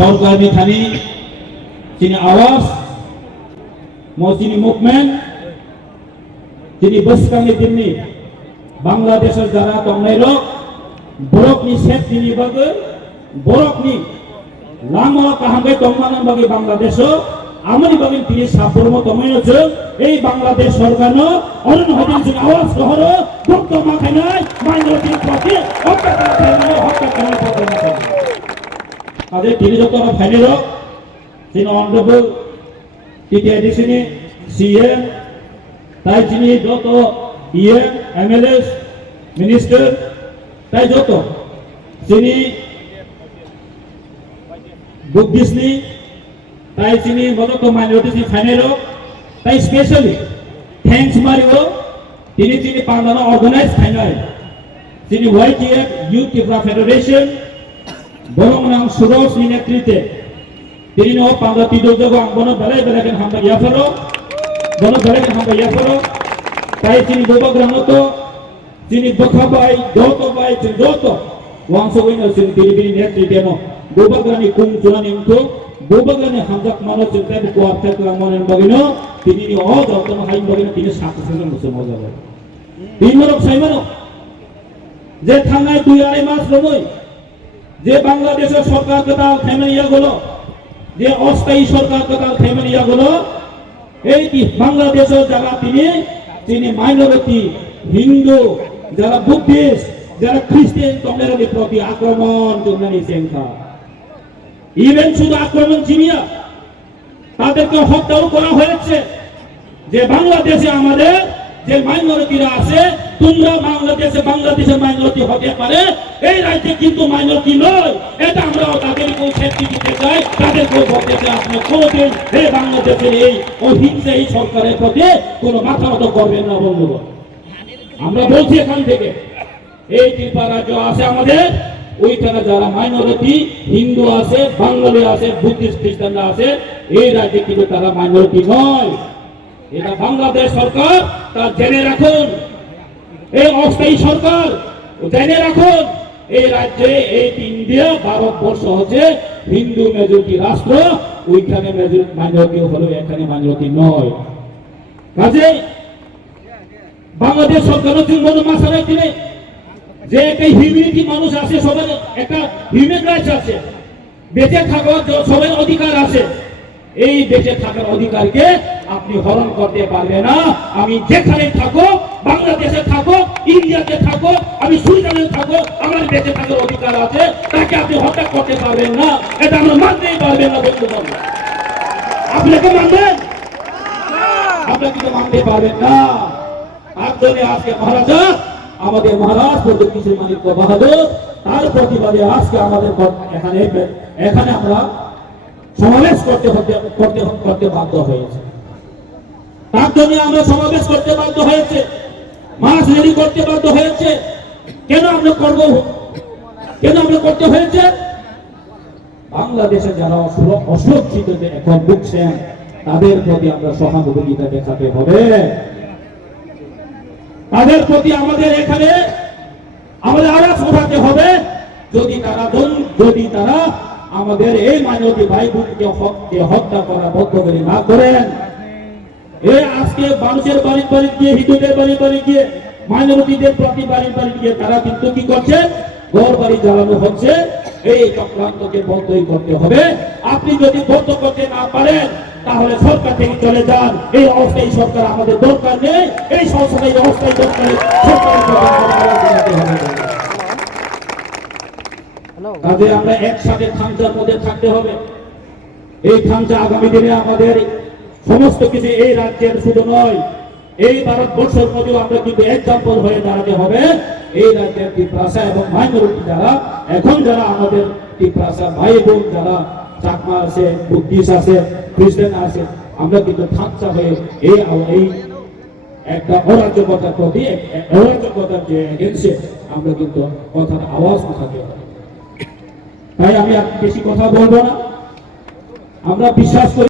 সরকারি খানি তিনি আওয়াজ মসজিদ মুভমেন্ট তিনি বসকানি তিনি বাংলাদেশের যারা তংনাইলো বরকনি সেট তিনি বাগে বরকনি লামা কাহাঙ্গে তংমানান বাগে বাংলাদেশ আমনি বাগে তিনি সাবরম তমাইছে এই বাংলাদেশ সরকার অরুণ হদিন সিং আওয়াজ শহর ভক্ত মাখানাই মাইনরিটির প্রতি হত্যা করা আদে তিনি যত ফাইনাল তিনি অনারেবল টিটিআইডি সিনি সিএম তাই তিনি যত ইএম এমএলএস মিনিস্টার তাই যত তিনি বুদ্ধিস্টনি তাই তিনি যত মাইনরিটি ফাইনাল তাই স্পেশালি থ্যাঙ্কস মারিও তিনি পান্ডানা অর্গানাইজ ফাইনাল তিনি ওয়াইটিএফ ইউথ ত্রিপুরা ফেডারেশন বরংনাং সুরজ ni নেতৃত্বে তিনি নো পান্ডা তিদোজগ আংবনো বেলাই বেলাকেন হামবা ইয়াফারো বনো বেলাকেন হামবা ইয়াফারো তাই তিনি গোবগ্রামতো তিনি বখাবাই দোতবাই দোত ওয়াংসোইনো তিনি তিনি নেতৃত্বে নো গোবগ্রানি কুং জুনানিংতো গোবগ্রানি হামজাক মানো চিন্তাই কো আপতে ক্লামনের বাগিনো তিনি নি অ দতন হাইন বাগিনো তিনি সাতজন বসে মজা হয় তিন মরক সাইমানো যে থানাই 2-2.5 মাস রমই যে বাংলাদেশের সরকার কথা খেমেনিয়া গুলো যে অস্থায়ী সরকার কথা খেমেনিয়া গুলো এই বাংলাদেশের যারা তিনি মাইনরিটি হিন্দু যারা বুদ্ধিস্ট যারা খ্রিস্টান তমের প্রতি আক্রমণ জন্মানি সংখ্যা ইভেন শুধু আক্রমণ চিনিয়া তাদেরকে হত্যাও করা হয়েছে যে বাংলাদেশে আমাদের যে মাইনরিটিরা আছে তোমরা বাংলাদেশের মাইনরিটি হতে পারে এই রাজ্যে কিন্তু মাইনরিটি নয় এটা আমরা তাদেরকে সেফটি দিতে চাই তাদেরকে বলতে চাই আপনারা কোনোদিন এই বাংলাদেশের এই অহিংসা এই সরকারের প্রতি কোনো মাথা মতো করবেন না বন্ধুগণ আমরা বলছি এখান থেকে এই ত্রিপুরা রাজ্য আছে আমাদের ওইখানে যারা মাইনরিটি হিন্দু আছে বাঙালি আছে বুদ্ধিস্ট খ্রিস্টানরা আছে এই রাজ্যে কিন্তু তারা মাইনরিটি নয় এটা বাংলাদেশ সরকার তা জেনে রাখুন এই অস্থায়ী সরকার জেনে রাখুন এই রাজ্যে এই ইন্ডিয়া ভারতবর্ষ হচ্ছে হিন্দু মেজরিটি রাষ্ট্র ওইখানে মেজরিটি মাইনরিটি হলো এখানে মাইনরিটি নয় কাজে বাংলাদেশ সরকার মাসালায় তিনি যে একটা হিউম্যানিটি মানুষ আছে সবার একটা হিউম্যান রাইটস আছে বেঁচে থাকার সবার অধিকার আছে এই বেঁচে থাকার অধিকারকে আপনি হরণ করতে পারবে না আমি যেখানে থাকো বাংলাদেশে থাকো ইন্ডিয়াতে থাকো আমি সুইজারল্যান্ডে থাকো আমার বেঁচে থাকার অধিকার আছে তাকে আপনি হত্যা করতে পারবেন না এটা আমরা মানতেই পারবেন না বন্ধুগণ আপনাকে মানবেন আপনাকে তো মানতে পারবেন না আপনি আজকে মহারাজা আমাদের মহারাজ প্রযুক্তি মানিক বাহাদুর তার প্রতিবাদে আজকে আমাদের এখানে আমরা সমাবেশ করতে বাধ্য হয়েছে তার জন্য আমরা সমাবেশ করতে বাধ্য হয়েছে মাস রেডি করতে বাধ্য হয়েছে কেন আমরা করতে হয়েছে বাংলাদেশে যারা অসুরক্ষিত এখন ভুগছেন তাদের প্রতি আমরা সহানুভূতিটা দেখাতে হবে তাদের প্রতি আমাদের এখানে আমাদের আওয়াজ উঠাতে হবে যদি তারা আমাদের এই মাইনরিটি ভাই বোনকে হত্যা করা বন্ধ করে না করেন এই আজকে মানুষের বাড়ি গিয়ে হিন্দুদের বাড়ি গিয়ে মাইনরিটিদের প্রতি বাড়ি গিয়ে তারা কিন্তু কি করছে ঘর বাড়ি জ্বালানো হচ্ছে এই চক্রান্তকে বন্ধই করতে হবে আপনি যদি বন্ধ করতে না পারেন তাহলে সরকার থেকে চলে যান এই অস্থায়ী সরকার আমাদের দরকার নেই এই সংস্থায় অস্থায়ী সরকারের কাজে আমরা একসাথে খাঞ্চার মধ্যে থাকতে হবে এই খাঞ্চা আগামী দিনে আমাদের সমস্ত কিছু এই রাজ্যের শুধু নয় এই ভারতবর্ষের মধ্যেও আমরা কিন্তু এক্সাম্পল হয়ে দাঁড়াতে হবে এই রাজ্যের ত্রিপুরা এবং মাইনরিটি যারা আমাদের ত্রিপুরা ভাই বোন যারা চাকমা আছে বুদ্ধিস্ট আছে খ্রিস্টান আছে আমরা কিন্তু খাঞ্চা হয়ে এই একটা অরাজকতার প্রতি অরাজকতার যে এগেন্সে আমরা কিন্তু কথার আওয়াজ উঠাতে হবে তাই আমি আর বেশি কথা বলবো না আমরা বিশ্বাস করি